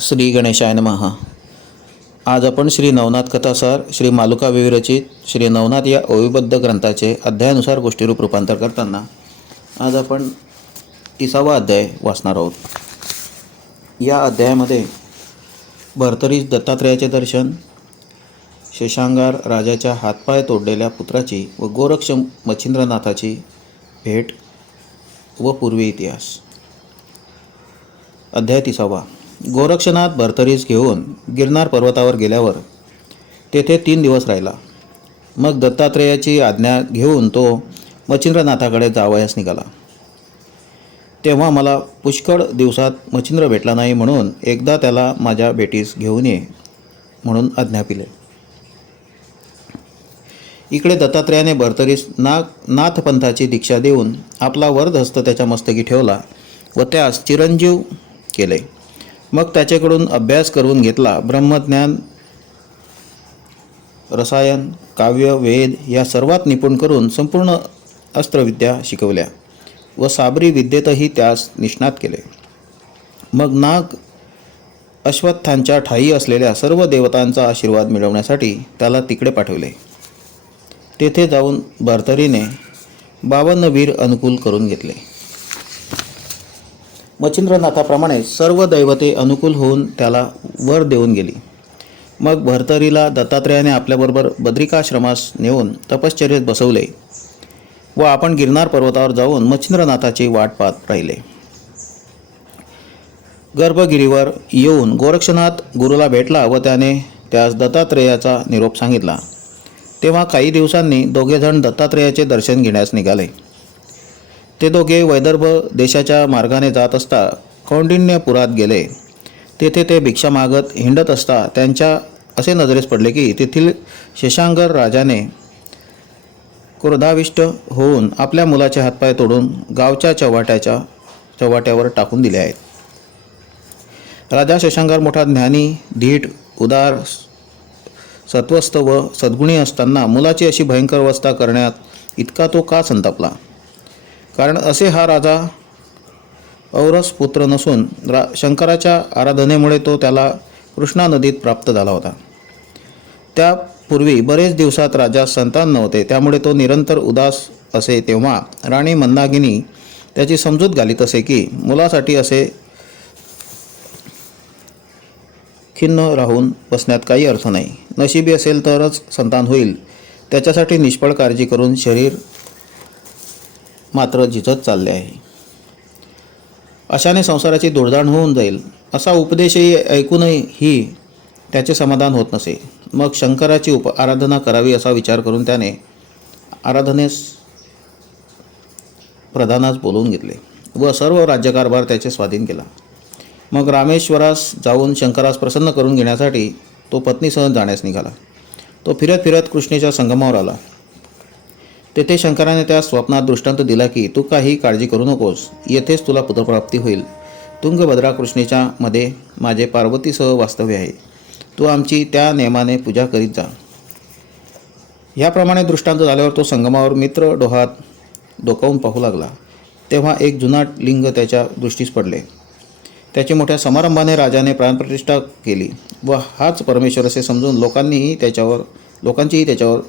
श्री गणेशाय नमः. आज आपण श्री नवनाथ कथासार श्री मालुका विविरचित श्री नवनाथ या ओविबद्ध ग्रंथाचे अध्यायानुसार गोष्टीरूप रूपांतर करताना आज आपण तिसावा अध्याय वाचणार आहोत. या अध्यायामध्ये भरतरीस दत्तात्रेयाचे दर्शन शेषांगार राजाच्या हातपाय तोडलेल्या पुत्राची व गोरक्ष मच्छिंद्रनाथाची भेट व पूर्वी इतिहास. अध्याय तिसावा. गोरक्षनाथ भरतरीस घेऊन गिरनार पर्वतावर गेल्यावर तेथे तीन दिवस राहिला. मग दत्तात्रेयाची आज्ञा घेऊन तो मच्छिंद्रनाथाकडे जावयास निघाला. तेव्हा मला पुष्कळ दिवसात मच्छिंद्र भेटला नाही म्हणून एकदा त्याला माझ्या भेटीस घेऊन ये म्हणून आज्ञा पिले. इकडे दत्तात्रेयाने भरतरीस नाग नाथपंथाची दीक्षा देऊन आपला वरदहस्त त्याच्या मस्तकी ठेवला व त्यास चिरंजीव केले. मग त्याच्याकडून अभ्यास करून घेतला. ब्रह्मज्ञान रसायन काव्य वेद या सर्वात निपुण करून संपूर्ण अस्त्रविद्या शिकवल्या व साबरी विद्येतही त्यास निष्णात केले. मग नाग अश्वत्थांच्या ठाई असलेल्या सर्व देवतांचा आशीर्वाद मिळवण्यासाठी त्याला तिकडे पाठवले. तेथे जाऊन भरतरीने बावन्न वीर अनुकूल करून घेतले. मच्छिंद्रनाथाप्रमाणे सर्व दैवते अनुकूल होऊन त्याला वर देऊन गेली. मग भरतरीला दत्तात्रेयाने आपल्याबरोबर बद्रिकाश्रमास नेऊन तपश्चर्येत बसवले व आपण गिरनार पर्वतावर जाऊन मच्छिंद्रनाथाची वाट पाहत राहिले. गर्भगिरीवर येऊन गोरक्षनाथ गुरुला भेटला व त्याने त्यास दत्तात्रेयाचा निरोप सांगितला. तेव्हा काही दिवसांनी दोघेजण दत्तात्रेयाचे दर्शन घेण्यास निघाले. ते दोघे वैदर्भ देशाच्या मार्गाने जात असता कौंडिण्यपुरात गेले. तेथे ते भिक्षा मागत हिंडत असता त्यांच्या असे नजरेस पडले की तेथील शशांगर राजाने क्रोधाविष्ट होऊन आपल्या मुलाचे हातपाय तोडून गावच्या चव्हाट्याच्या चव्हाट्यावर टाकून दिले आहेत. राजा शशांगर मोठा ज्ञानी धीट उदार सत्वस्थ व सद्गुणी असताना मुलाची अशी भयंकर अवस्था करण्यात इतका तो का संतापला? कारण असे हा राजा औरस पुत्र नसून रा शंकराच्या आराधनेमुळे तो त्याला कृष्णा नदीत प्राप्त झाला होता. त्यापूर्वी बरेच दिवसात राजास संतान नव्हते त्यामुळे तो निरंतर उदास असे तेव्हा राणी मंदागिनी त्याची समजूत घालीत असे की मुलासाठी असे खिन्न राहून बसण्यात काही अर्थ नाही. नशिबी असेल तरच संतान होईल. त्याच्यासाठी निष्फळ काळजी करून शरीर मात्र झिजत चालले आहे. अशाने संसाराची दुर्दाण होऊन जाईल असा उपदेशही ऐकूनही त्याचे समाधान होत नसे. मग शंकराची उप आराधना करावी असा विचार करून त्याने आराधनेस प्रधानास बोलवून घेतले व सर्व राज्यकारभार त्याचे स्वाधीन केला. मग रामेश्वरास जाऊन शंकरास प्रसन्न करून घेण्यासाठी तो पत्नीसह जाण्यास निघाला. तो फिरत फिरत कृष्णेच्या संगमावर आला. तेथे शंकराने त्या स्वप्नात दृष्टांत दिला की तू काही काळजी करू नकोस. येथेच तुला पुत्रप्राप्ती होईल. तुंगभद्रा कृष्णेच्या मध्ये माझे पार्वतीसह वास्तव्य आहे. तू आमची त्या नेमाने पूजा करीत जा. ह्याप्रमाणे दृष्टांत झाल्यावर तो संगमावर मित्र डोहात डोकावून पाहू लागला. तेव्हा एक जुनाट लिंग त्याच्या दृष्टीस पडले. त्याची मोठ्या समारंभाने राजाने प्राणप्रतिष्ठा केली व हाच परमेश्वर असे समजून लोकांनीही त्याच्यावर लोकांचीही त्याच्यावर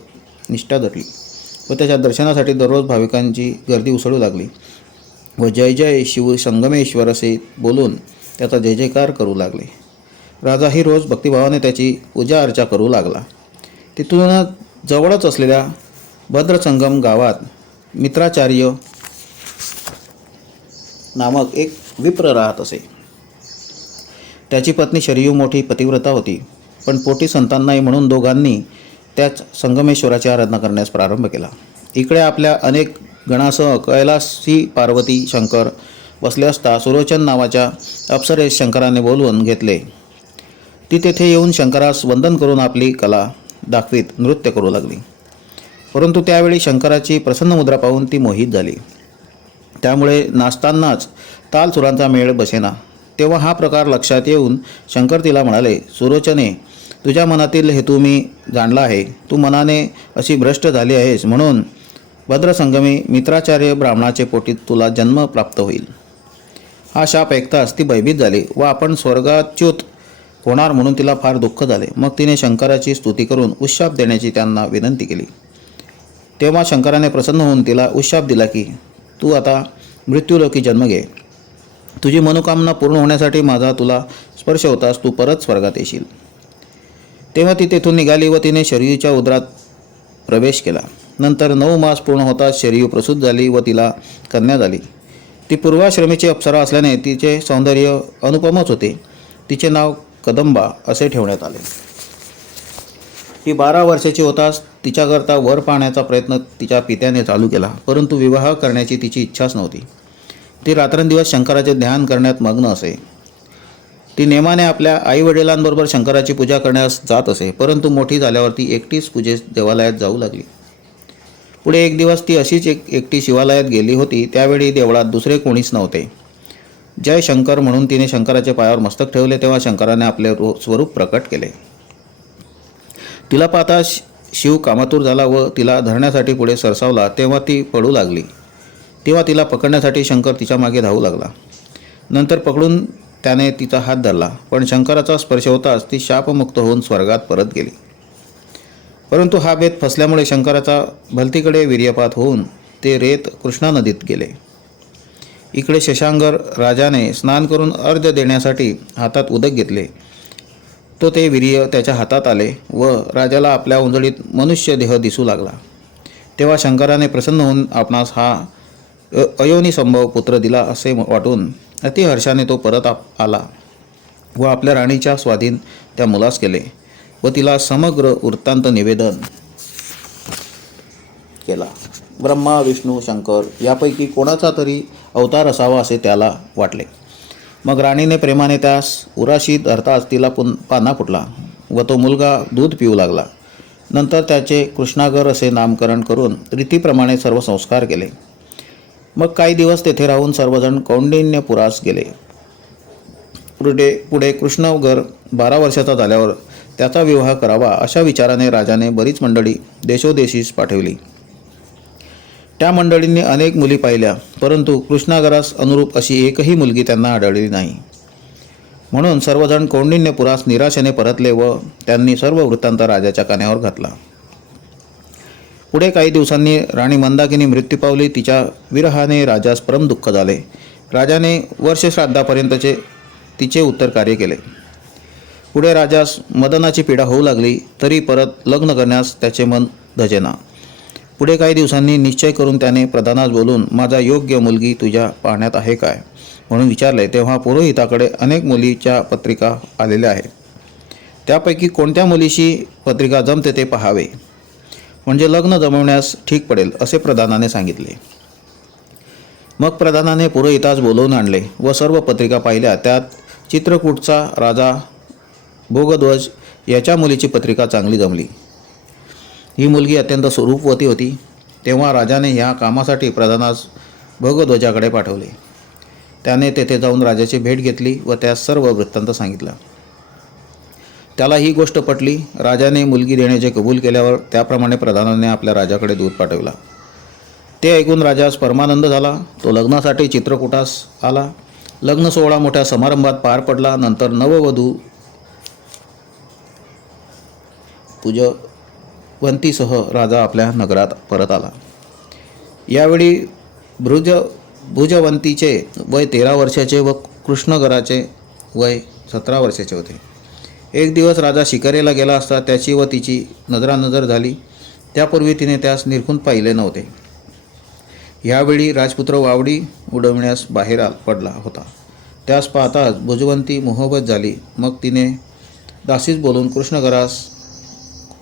निष्ठा धरली. व त्याच्या दर्शनासाठी दररोज भाविकांची गर्दी उसळू लागली. व जय जय शिव संगमेश्वर असे बोलून त्याचा जय जयकार करू लागले. राजाही रोज भक्तिभावाने त्याची पूजा अर्चा करू लागला. तिथून जवळच असलेल्या भद्रसंगम गावात मित्राचार्य नामक एक विप्र राहत असे. त्याची पत्नी शरीयू मोठी पतिव्रता होती. पण पोटी संतांनाही म्हणून दोघांनी त्याच संगमेश्वराची आराधना करण्यास प्रारंभ केला. इकडे आपल्या अनेक गणासह कैलासी पार्वती शंकर बसले असता सुरोचन नावाच्या अप्सरेस शंकराने बोलवून घेतले. ती तेथे येऊन शंकरास वंदन करून आपली कला दाखवीत नृत्य करू लागली. परंतु त्यावेळी शंकराची प्रसन्न मुद्रा पाहून ती मोहित झाली. त्यामुळे नाचतानाच ताल सुरांचा मेळ बसेना. तेव्हा हा प्रकार लक्षात येऊन शंकर तिला म्हणाले सुरोचने तुझ्या मनातील हेतू मी जाणला आहे. तू मनाने अशी भ्रष्ट झाली आहेस म्हणून भद्रसंगमी मित्राचार्य ब्राह्मणाचे पोटीत तुला जन्म प्राप्त होईल. हा शाप ऐकताच ती भयभीत झाली व आपण स्वर्गाच्युत होणार म्हणून तिला फार दुःख झाले. मग तिने शंकराची स्तुती करून उशाप देण्याची त्यांना विनंती केली. तेव्हा शंकराने प्रसन्न होऊन तिला उशाप दिला की तू आता मृत्यूलोकी जन्म घे. तुझी मनोकामना पूर्ण होण्यासाठी माझा तुला स्पर्श होतास तू परत स्वर्गात येशील. तेव्हा ती तेथून निघाली व तिने शरीयूच्या उदरात प्रवेश केला. नंतर नऊ मास पूर्ण होताच शरीयू प्रसूत झाली व तिला कन्या झाली. ती पूर्वाश्रमीची अप्सरा असल्याने तिचे सौंदर्य अनुपमच होते. तिचे नाव कदंबा असे ठेवण्यात आले. ती बारा वर्षाची होताच तिच्याकरता वर पाहण्याचा प्रयत्न तिच्या पित्याने चालू केला परंतु विवाह करण्याची तिची इच्छाच नव्हती. ती रात्रंदिवस शंकराचे ध्यान करण्यात मग्न असे. ती नेमाने आपल्या आईवडिलांबरोबर शंकराची पूजा करण्यास जात असे परंतु मोठी झाल्यावर ती एकटीच पूजेस देवालयात जाऊ लागली. पुढे एक दिवस ती अशीच एक एकटी शिवालयात गेली होती त्यावेळी देवळात दुसरे कोणीच नव्हते. जय शंकर म्हणून तिने शंकराच्या पायावर मस्तक ठेवले तेव्हा शंकराने आपले रो- स्वरूप प्रकट केले. तिला पाहता शिव कामातूर झाला व तिला धरण्यासाठी पुढे सरसावला तेव्हा ती पडू लागली. तेव्हा तिला पकडण्यासाठी शंकर तिच्यामागे धावू लागला. नंतर पकडून त्याने तिचा हात धरला पण शंकराचा स्पर्श होताच ती शापमुक्त होऊन स्वर्गात परत गेली. परंतु हा बेत फसल्यामुळे शंकराचा भलतीकडे वीर्यपात होऊन ते रेत कृष्णा नदीत गेले. इकडे शशांगर राजाने स्नान करून अर्घ्य देण्यासाठी हातात उदक घेतले. तो ते वीर्य त्याच्या हातात आले व राजाला आपल्या उंजळीत मनुष्य देह दिसू लागला. तेव्हा शंकराने प्रसन्न होऊन आपणास हा अयोनी संभव पुत्र दिला असे वाटून अतिहर्षाने तो परत आप आला व आपल्या राणीच्या स्वाधीन त्या मुलास केले व तिला समग्र वृत्तांत निवेदन केला. ब्रह्मा विष्णू शंकर यापैकी कोणाचा तरी अवतार असावा असे त्याला वाटले. मग राणीने प्रेमाने त्यास उराशी धरताच तिला पुन पाना फुटला व तो मुलगा दूध पिऊ लागला. नंतर त्याचे कृष्णागर असे नामकरण करून रीतीप्रमाणे सर्व संस्कार केले. मग काही दिवस तेथे राहून सर्वजण कौंडिन्यपुरास गेले. पुढे पुढे कृष्णगर बारा वर्षाचा झाल्यावर त्याचा विवाह करावा अशा विचाराने राजाने बरीच मंडळी देशोदेशीस पाठवली. त्या मंडळींनी अनेक मुली पाहिल्या परंतु कृष्णागरास अनुरूप अशी एकही मुलगी त्यांना आढळली नाही. म्हणून सर्वजण कौंडिन्यपुरास निराशेने परतले व त्यांनी सर्व वृत्तांत राजाच्या कान्यावर घातला. पुढे काही दिवसांनी राणी मंदाकिनी मृत्यू पावली. तिच्या विरहाने राजास परम दुःख झाले. राजाने वर्षश्राद्धापर्यंतचे तिचे उत्तर कार्य केले. पुढे राजास मदनाची पीडा होऊ लागली तरी परत लग्न करण्यास त्याचे मन धजेना. पुढे काही दिवसांनी निश्चय करून त्याने प्रधानास बोलून माझा योग्य मुलगी तुझ्या पाहण्यात आहे काय? म्हणून विचारले. तेव्हा पुरोहिताकडे अनेक मुलीच्या पत्रिका आलेल्या आहेत. त्यापैकी कोणत्या मुलीशी पत्रिका जमते ते पहावे? म्हणजे लग्न जमवण्यास ठीक पडेल असे प्रधानाने सांगितले. मग प्रधानाने पुरोहितास बोलवून आणले व सर्व पत्रिका पाहिल्या. त्यात चित्रकूटचा राजा भोगध्वज याच्या मुलीची पत्रिका चांगली जमली. ही मुलगी अत्यंत स्वरूपवती होती. तेव्हा राजाने ह्या कामासाठी प्रधानास भोगध्वजाकडे पाठवले. त्याने तेथे जाऊन राजाची भेट घेतली व त्यास सर्व वृत्तांत सांगितला. त्याला ही गोष्ट पटली. राजाने मुलगी देण्याचे कबूल केल्यावर त्याप्रमाणे प्रधानाने आपल्या राजाकडे दूध पाठवला. ते ऐकून राजास परमानंद झाला. तो लग्नासाठी चित्रकूटास आला. लग्न सोहळा मोठ्या समारंभात पार पडला. नंतर नववधू पूजवंतीसह राजा आपल्या नगरात परत आला. यावेळी भृज भुजवंतीचे वय तेरा वर्षाचे व कृष्णगराचे वय सतरा वर्षाचे होते. एक दिवस राजा शिकारीला गेला असता त्याची व तिची नजरानजर झाली. त्यापूर्वी तिने त्यास निरखून पाहिले नव्हते. यावेळी राजपुत्र वावडी उडविण्यास बाहेर आ- पडला होता. त्यास पाहताच भुजवंती मोहबत झाली. मग तिने दासीस बोलून कृष्णगरास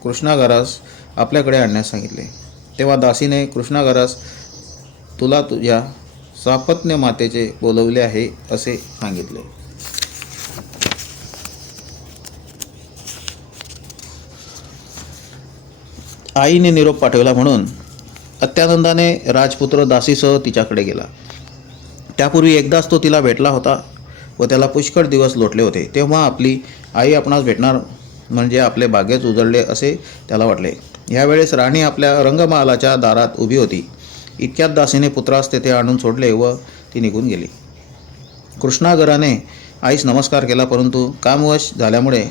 कृष्णागरास आपल्याकडे आणण्यास सांगितले. तेव्हा दासीने कृष्णागरास तुला तुझ्या सापत्न्य मातेचे बोलवले आहे असे सांगितले. आईने निरोप पाठवला म्हणून अत्यानंदाने राजपुत्र दासीसह तिच्याकडे गेला. त्यापूर्वी एकदाच तो तिला भेटला होता व त्याला पुष्कळ दिवस लोटले होते. तेव्हा आपली आई आपणास भेटणार म्हणजे आपले बागेच उजळले असे त्याला वाटले. यावेळेस राणी आपल्या रंगमहालाच्या दारात उभी होती. इतक्यात दासीने पुत्रास तेथे आणून सोडले व ती निघून गेली. कृष्णागराने आईस नमस्कार केला परंतु कामवश झाल्यामुळे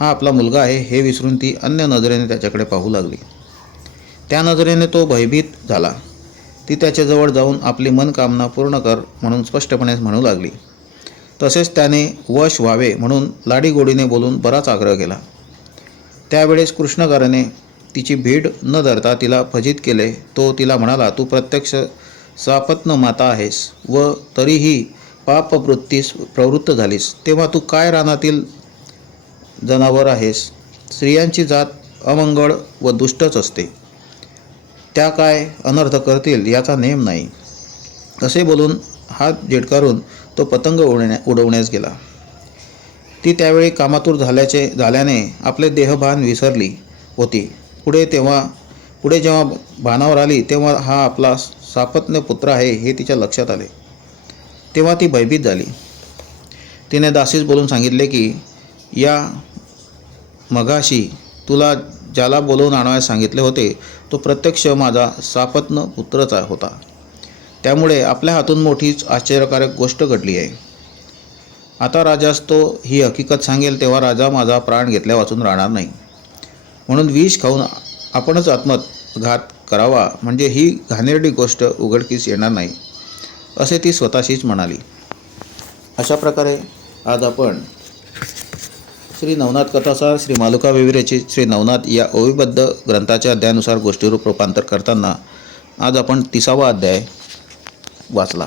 हा आपला मुलगा आहे हे विसरून ती अन्य नजरेने त्याच्याकडे पाहू लागली. त्या नजरेने तो भयभीत झाला. ती त्याच्याजवळ जाऊन आपली मनकामना पूर्ण कर म्हणून स्पष्टपणे म्हणू लागली. तसेच त्याने वश व्हावे म्हणून लाडीगोडीने बोलून बराच आग्रह केला. त्यावेळेस कृष्णकाराने तिची भीड न धरता तिला फजित केले. तो तिला म्हणाला तू प्रत्यक्ष सापत्न माता आहेस व तरीही पापवृत्तीस प्रवृत्त झालीस. तेव्हा तू काय रानातील जनावर आहेस? स्त्रियांची जात अमंगळ व दुष्टच असते. त्या काय अनर्थ करतील याचा नेम नाही. असे बोलून हात झेडकारून तो पतंग उडण्या उडवण्यास गेला. ती त्यावेळी कामातूर झाल्याचे झाल्याने आपले देहभान विसरली होती. पुढे तेव्हा पुढे जेव्हा भानावर आली तेव्हा हा आपला सापत्न्य पुत्र आहे हे तिच्या लक्षात आले. तेव्हा ती भयभीत झाली. तिने दासीस बोलून सांगितले की या मगाशी तुला ज्याला बोलवून आणायला सांगितले होते तो प्रत्यक्ष माझा सापत्न पुत्रच होता. त्यामुळे आपल्या हातून मोठीच आश्चर्यकारक गोष्ट घडली आहे. आता राजास तो ही हकीकत सांगेल तेव्हा राजा माझा प्राण घेतल्या वाचून राहणार नाही. म्हणून विष खाऊन आपणच आत्मघात करावा म्हणजे ही घाणेरडी गोष्ट उघडकीस येणार नाही असे ती स्वतःशीच म्हणाली. अशा प्रकारे आज आपण श्री नवनाथ कथासार श्री मालुका विविरेचे श्री नवनाथ या ओविबद्ध ग्रंथाच्या अध्यायानुसार गोष्टीरूप रूपांतर करताना आज आपण तिसावा अध्याय वाचला.